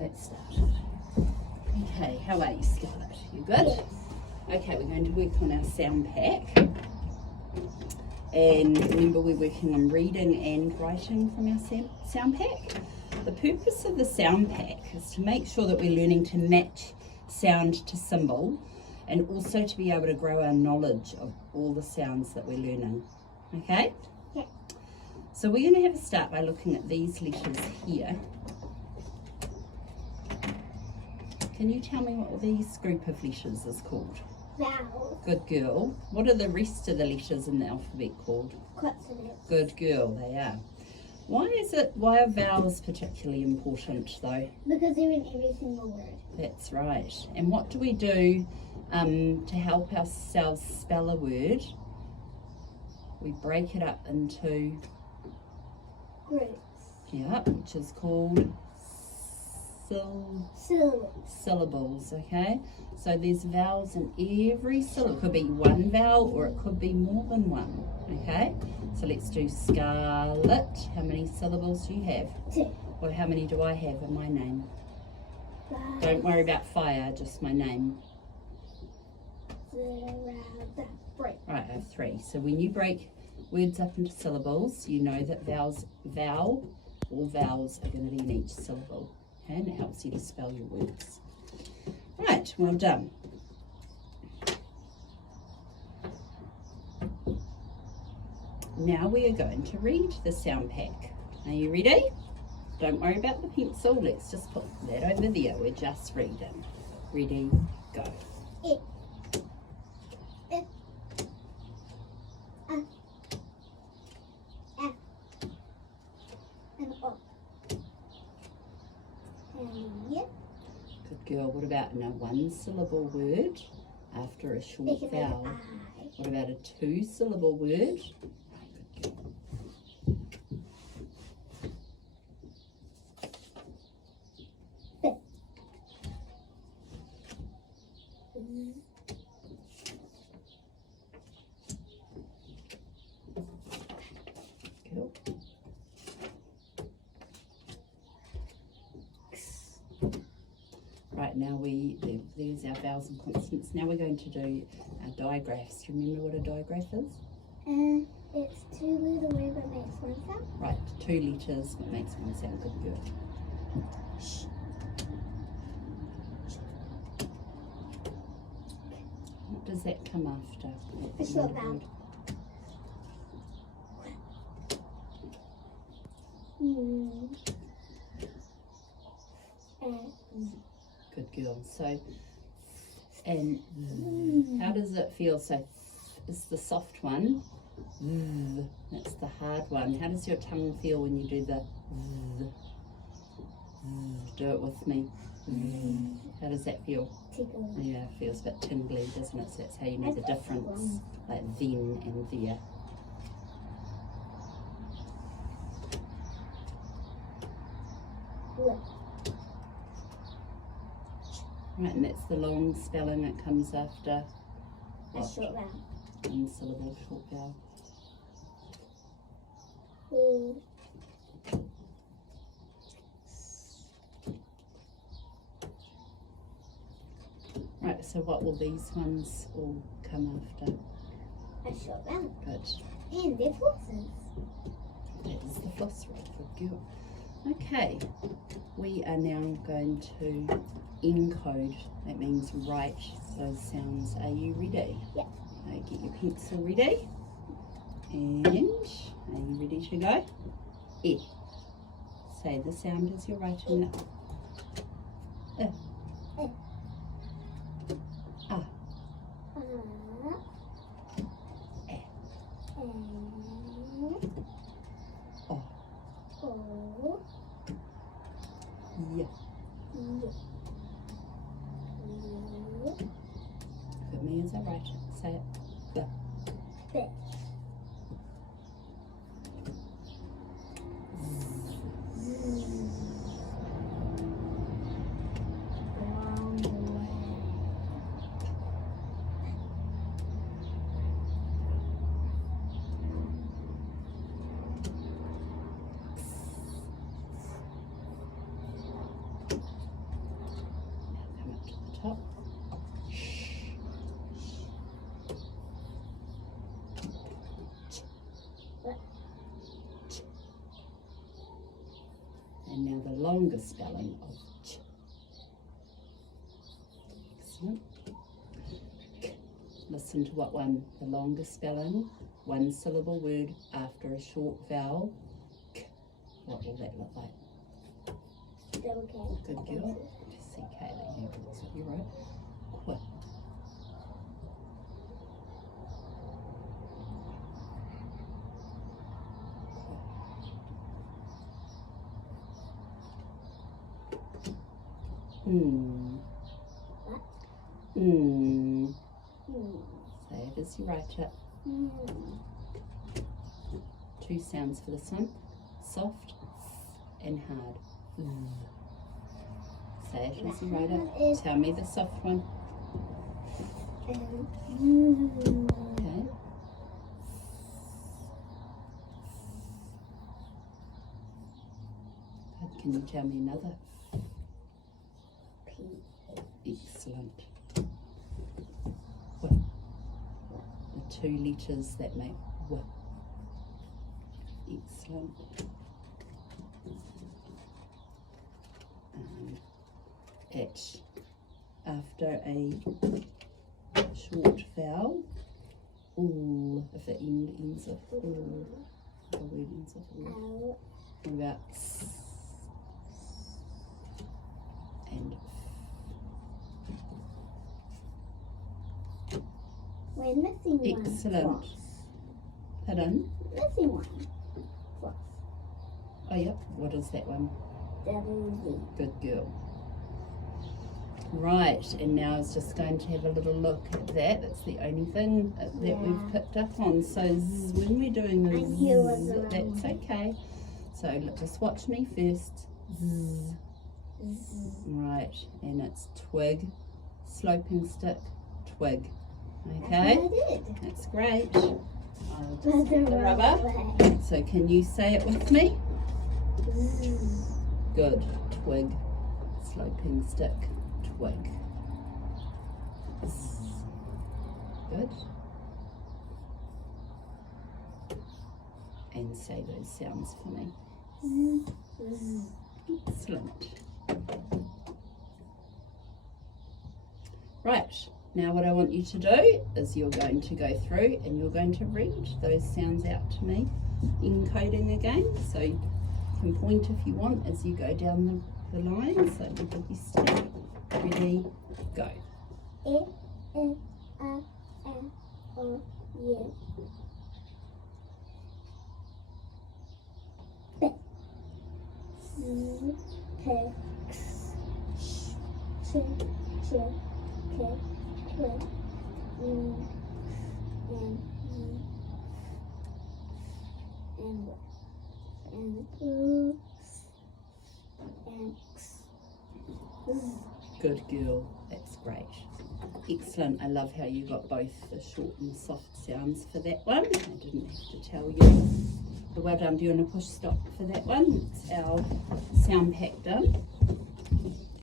Let's start. Okay, how are you, Scarlett? You good? Yes. Okay, we're going to work on our sound pack. And remember, we're working on reading and writing from our sound pack. The purpose of the sound pack is to make sure that we're learning to match sound to symbol, and also to be able to grow our knowledge of all the sounds that we're learning. Okay? Yeah. So we're going to have a start by looking at these letters here. Can you tell me what this group of letters is called? Vowels. Good girl. What are the rest of the letters in the alphabet called? Consonants. Good girl, they are. Why are vowels particularly important though? Because they're in every single word. That's right. And what do we do to help ourselves spell a word? We break it up into Groups. which is called syllables, okay? So there's vowels in every syllable. It could be one vowel or it could be more than one, okay? So let's do Scarlet. How many syllables do you have? 2. Or how many do I have in my name? 5. Don't worry about fire, just my name. Zeralda. 3. Right, I have 3. So when you break words up into syllables, you know that all vowels are going to be in each syllable. Okay, and it helps you to spell your words. Right, well done. Now we are going to read the sound pack. Are you ready? Don't worry about the pencil. Let's just put that over there. We're just reading. Ready, go. E. F. A. F. And O. And Y. Good girl. What about a one-syllable word after a short vowel? I. What about a two-syllable word? Good girl. B. Cool. Right, now there's our vowels and consonants. Now we're going to do our digraphs. Do you remember what a digraph is? It's 2 little words that makes one sound. Right, 2 letters that makes one sound. Good girl. Sh. What does that come after? A short vowel. Good girl. So, and how does it feel? So, it's the soft one. That's the hard one. How does your tongue feel when you do the? Do it with me. How does that feel? Tickle. Yeah, it feels a bit tingly, doesn't it? So that's how you know the difference, like then and there. Right, and that's the long spelling that comes after A short vowel. one syllable short vowel. Right, so what will these ones all come after? A short vowel. Good. And they're flosses. That is the floss roll. Good girl. Okay, we are now going to encode. That means write those sounds. Are you ready? Yeah. Get your pencil ready. And are you ready to go? E. Say the sound as you're writing it. E. Ah. E. O. Yeah. Look at me as I write it. Say it. The. B. And now the longer spelling of ch. Excellent. K. Listen to what one, the longer spelling, one syllable word after a short vowel. K. What will that look like? Double K. Good girl. Just see K that you have. You're right. Qu. What? Say it as you write it. Two sounds for this one. Soft and hard. Say it as you write it. Tell me the soft one. Okay. Good. Can you tell me another? P. Excellent. W. The two letters that make W. Excellent. H. After a short vowel. Ooh, if the end ends off ooh, the word ends off ooh. What about S and F? We're missing one. Excellent. Pardon? Missing one. Plus. Oh, yep. What is that one? W. Good girl. Right, and now I was just going to have a little look at that. That's the only thing that we've picked up on. So when we're doing the that's okay. So just watch me first. Z. Right, and it's twig, sloping stick, twig. Okay, that's great. I'll just get the rubber. So can you say it with me? Good. Twig, sloping stick, twig. Good. And say those sounds for me. Excellent. Right, now what I want you to do is you're going to go through and you're going to read those sounds out to me, encoding again. So you can point if you want as you go down the line. So we'll be step. Ready, go. Good girl, that's great. Excellent, I love how you got both the short and the soft sounds for that one. I didn't have to tell you. Well done, do you want to push stop for that one? It's our sound pack done.